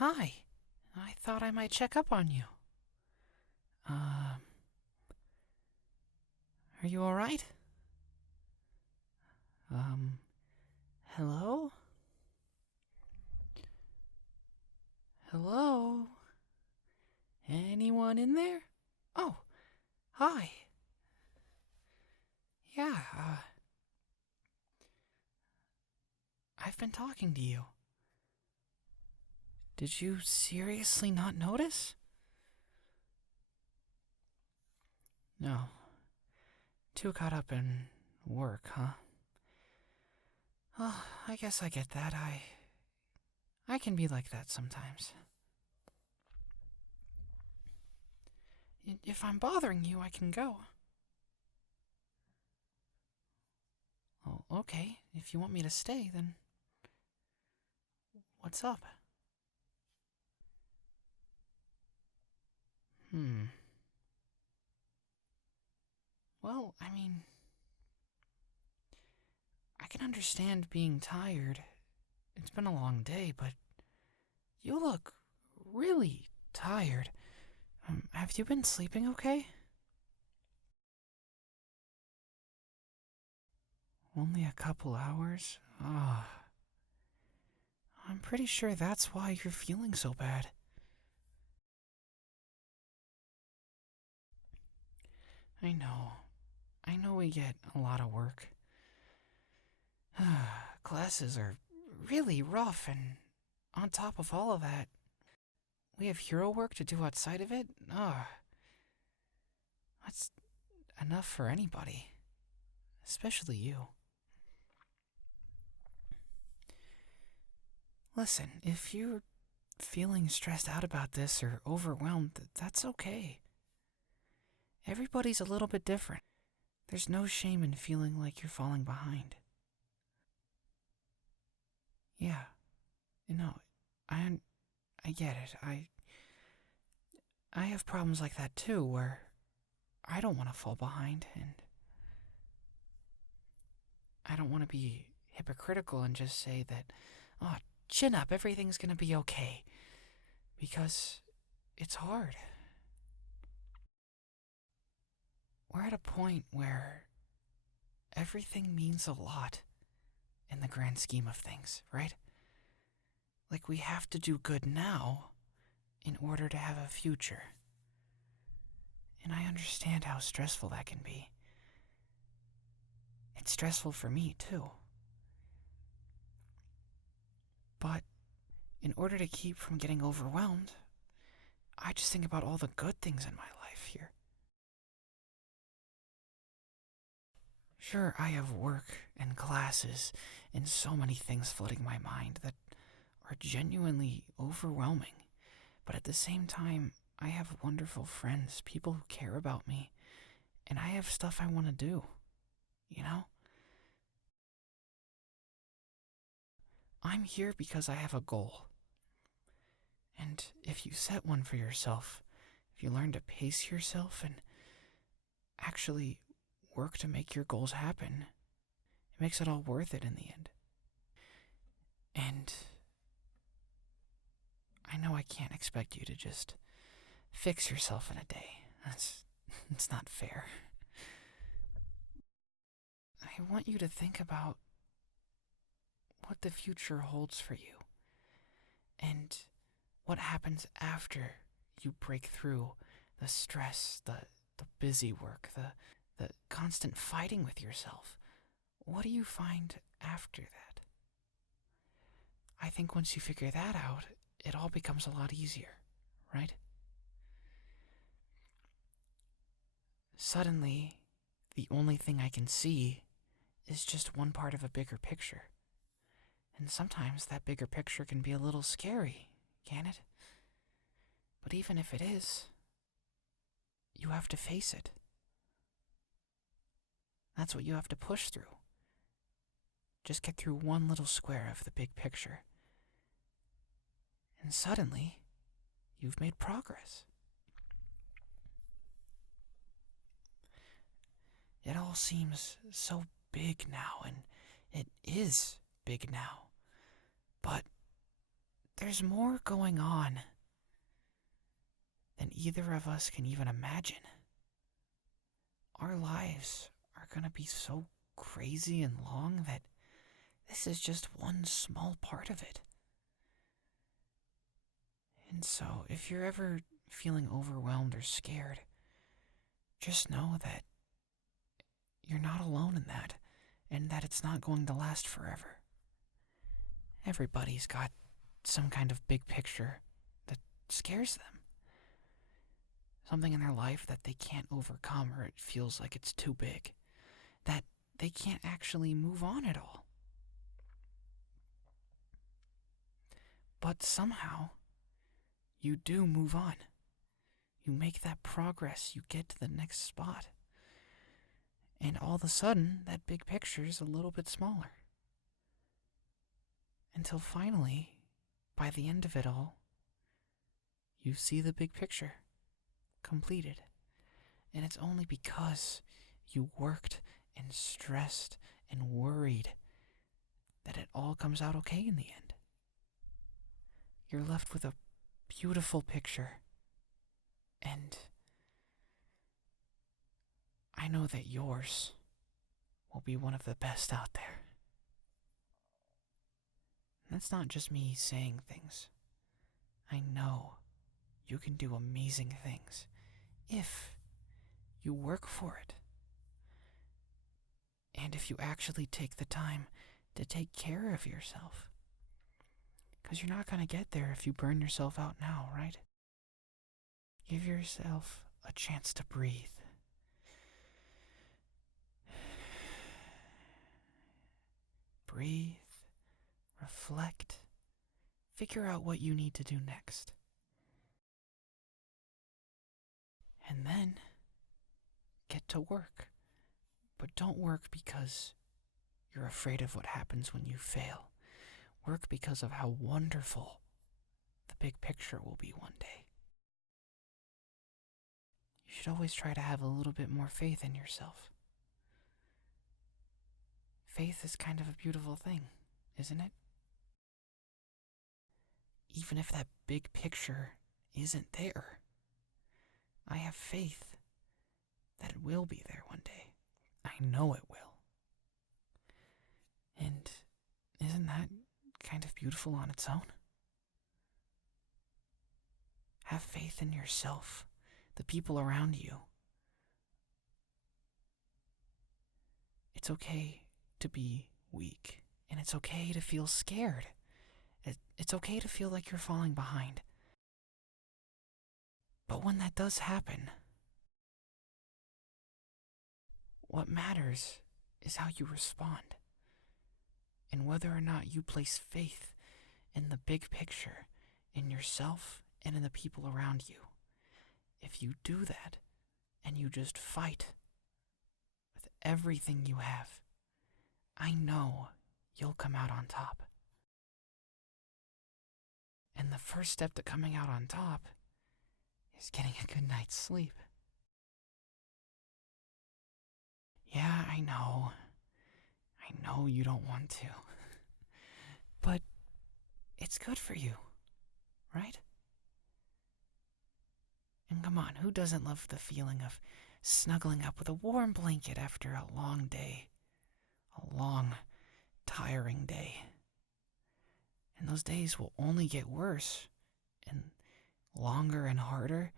Hi. I thought I might check up on you. Are you alright? Hello? Hello? Anyone in there? Oh, hi. Yeah, I've been talking to you. Did you seriously not notice? No. Too caught up in work, huh? Oh, I guess I get that. I can be like that sometimes. If I'm bothering you, I can go. Oh, okay. If you want me to stay, then what's up? Hmm. Well, I mean, I can understand being tired. It's been a long day, but you look really tired. Have you been sleeping okay? Only a couple hours? Ah, I'm pretty sure that's why you're feeling so bad. I know. I know we get a lot of work. Classes are really rough, and on top of all of that, we have hero work to do outside of it? That's enough for anybody, especially you. Listen, if you're feeling stressed out about this or overwhelmed, that's okay. Everybody's a little bit different. There's no shame in feeling like you're falling behind. Yeah, I I get it. I have problems like that too, where I don't want to fall behind, and I don't want to be hypocritical and just say that, oh, chin up, everything's gonna be okay, because it's hard. We're at a point where everything means a lot in the grand scheme of things, right? Like, we have to do good now in order to have a future. And I understand how stressful that can be. It's stressful for me, too. But in order to keep from getting overwhelmed, I just think about all the good things in my life here. Sure, I have work and classes and so many things flooding my mind that are genuinely overwhelming. But at the same time, I have wonderful friends, people who care about me, and I have stuff I want to do, you know? I'm here because I have a goal. And if you set one for yourself, if you learn to pace yourself and actually work to make your goals happen, it makes it all worth it in the end. And I know I can't expect you to just fix yourself in a day. It's not fair. I want you to think about what the future holds for you and what happens after you break through the stress, the busy work, the constant fighting with yourself. What do you find after that? I think once you figure that out, it all becomes a lot easier, right? Suddenly, the only thing I can see is just one part of a bigger picture. And sometimes that bigger picture can be a little scary, can it? But even if it is, you have to face it. That's what you have to push through. Just get through one little square of the big picture. And suddenly, you've made progress. It all seems so big now, and it is big now. But there's more going on than either of us can even imagine. Our lives are gonna be so crazy and long that this is just one small part of it. And so, if you're ever feeling overwhelmed or scared, just know that you're not alone in that, and that it's not going to last forever. Everybody's got some kind of big picture that scares them. Something in their life that they can't overcome, or it feels like it's too big, that they can't actually move on at all. But somehow, you do move on. You make that progress, you get to the next spot. And all of a sudden, that big picture is a little bit smaller. Until finally, by the end of it all, you see the big picture completed. And it's only because you worked and stressed and worried that it all comes out okay in the end. You're left with a beautiful picture. And I know that yours will be one of the best out there. And that's not just me saying things. I know you can do amazing things if you work for it. And if you actually take the time to take care of yourself. Because you're not going to get there if you burn yourself out now, right? Give yourself a chance to breathe. Breathe, reflect, figure out what you need to do next. And then get to work. But don't work because you're afraid of what happens when you fail. Work because of how wonderful the big picture will be one day. You should always try to have a little bit more faith in yourself. Faith is kind of a beautiful thing, isn't it? Even if that big picture isn't there, I have faith that it will be there one day. I know it will. And isn't that kind of beautiful on its own? Have faith in yourself, the people around you. It's okay to be weak, and it's okay to feel scared. It's okay to feel like you're falling behind. But when that does happen, what matters is how you respond, and whether or not you place faith in the big picture, in yourself and in the people around you. If you do that, and you just fight with everything you have, I know you'll come out on top. And the first step to coming out on top is getting a good night's sleep. Yeah, I know you don't want to. But it's good for you, right? And come on, who doesn't love the feeling of snuggling up with a warm blanket after a long day? A long, tiring day. And those days will only get worse and longer and harder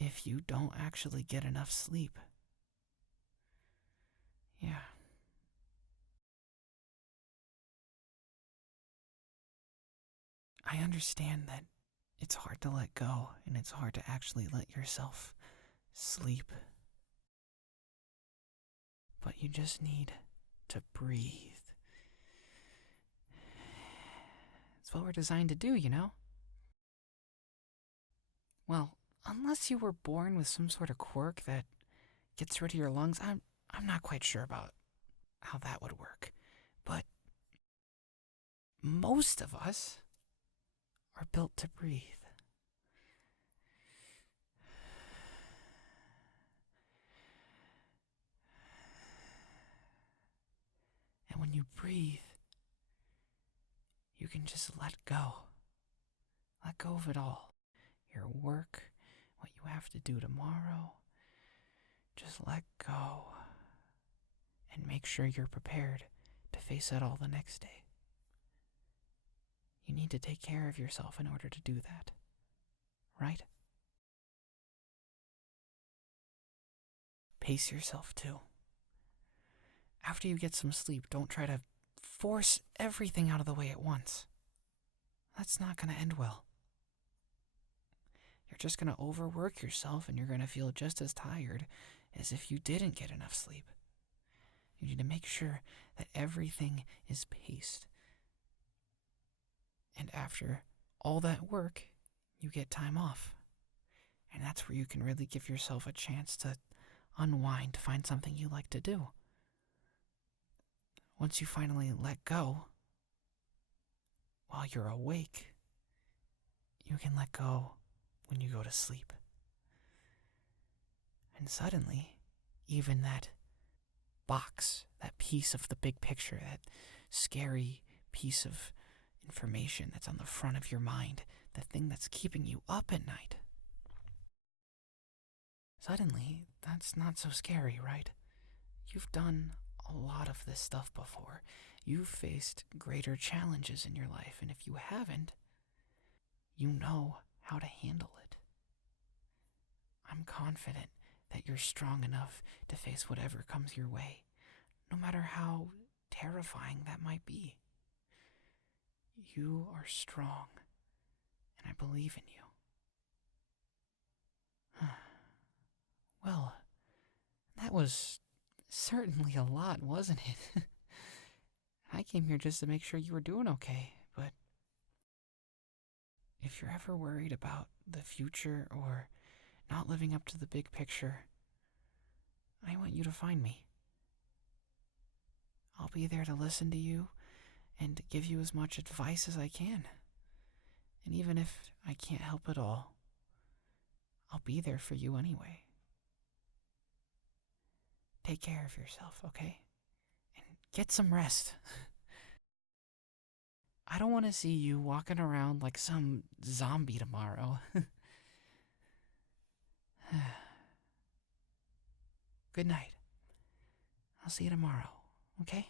if you don't actually get enough sleep. Yeah. I understand that it's hard to let go, and it's hard to actually let yourself sleep. But you just need to breathe. It's what we're designed to do, you know? Well, unless you were born with some sort of quirk that gets rid of your lungs, I'm not quite sure about how that would work. But most of us are built to breathe. And when you breathe, you can just let go. Let go of it all. Your work, what you have to do tomorrow. Just let go. And make sure you're prepared to face it all the next day. You need to take care of yourself in order to do that. Right? Pace yourself too. After you get some sleep, don't try to force everything out of the way at once. That's not going to end well. You're just going to overwork yourself and you're going to feel just as tired as if you didn't get enough sleep. You need to make sure that everything is paced. And after all that work, you get time off. And that's where you can really give yourself a chance to unwind, find something you like to do. Once you finally let go, while you're awake, you can let go when you go to sleep. And suddenly, even that box, that piece of the big picture, that scary piece of information that's on the front of your mind, the thing that's keeping you up at night, suddenly, that's not so scary, right? You've done a lot of this stuff before. You've faced greater challenges in your life, and if you haven't, you know how to handle it. I'm confident that you're strong enough to face whatever comes your way, no matter how terrifying that might be. You are strong, and I believe in you. Well, that was certainly a lot, wasn't it? I came here just to make sure you were doing okay, but if you're ever worried about the future or not living up to the big picture, I want you to find me. I'll be there to listen to you and give you as much advice as I can. And even if I can't help it all, I'll be there for you anyway. Take care of yourself, okay? And get some rest. I don't want to see you walking around like some zombie tomorrow. Good night. I'll see you tomorrow, okay?